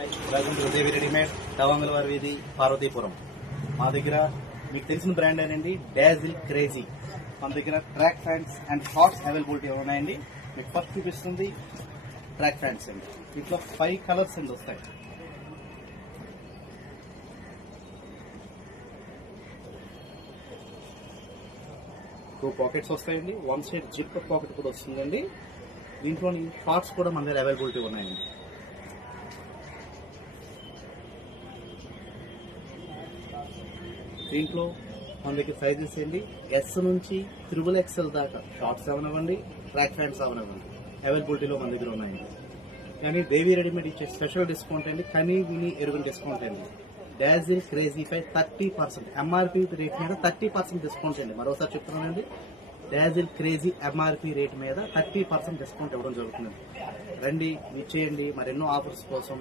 Welcome to Devi readymade తవంగలవారి వీధి పార్వతీపురం. మా దగ్గర మీకు తెలిసిన బ్రాండ్ ఏనండి డాజిల్ క్రేజీ. మన దగ్గర track pants and shorts availability ఉన్నాయండి. మీకు ఫస్ట్ చూపిస్తుంది ట్రాక్ ఫ్యాన్స్ అండి. దీంట్లో 5 కలర్స్ అండి వస్తాయి. టూ పాకెట్స్ వస్తాయండి. వన్ సైడ్ జిప్ పాకెట్ కూడా వస్తుందండి. దీంట్లోని షార్ట్స్ కూడా మన దగ్గర అవైలబిలిటీ ఉన్నాయండి. దీంట్లో మన దగ్గర సైజెస్ ఏంటి ఎస్ నుంచి XXL దాకా షార్ట్స్ అవనివ్వండి, ట్రాక్ ఫ్యాన్స్ అవనివ్వండి అవైలబిలిటీలో మన దగ్గర ఉన్నాయండి. కానీ దేవి రెడీమేడ్ ఇచ్చే స్పెషల్ డిస్కౌంట్ అండి, కనీ విని ఎరుగుని డిస్కౌంట్ అండి. డాజిల్ క్రేజీ పై 30% ఎంఆర్పీ రేట్ మీద 30% డిస్కౌంట్ అండి. మరోసారి చెప్తున్నానండి, డాజిల్ క్రేజీ ఎంఆర్పీ రేట్ మీద 30% డిస్కౌంట్ ఇవ్వడం జరుగుతుంది. రండి, ఇచ్చేయండి మరెన్నో ఆఫర్స్ కోసం.